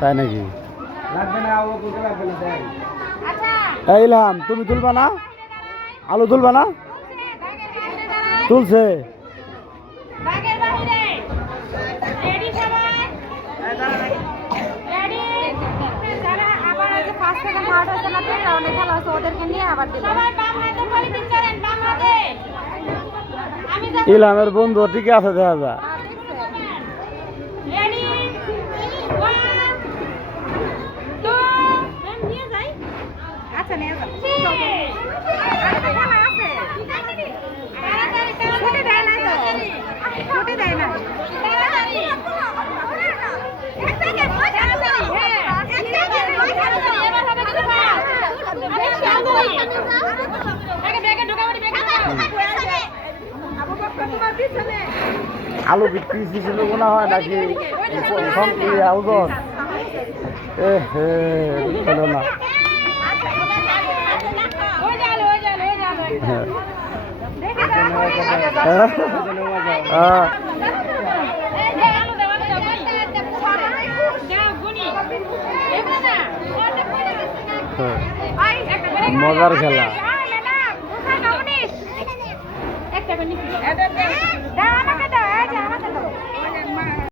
তাই নাকি? ইলহাম তুমি তুলবা না? আলু তুলবা না? তুলছে। ইলহামের বন্ধু ঠিক আছে, দেখা যায়। আলু বিক্রি ছিল মনে হয় নাকি ওজন? হলো না। মজার খেলা।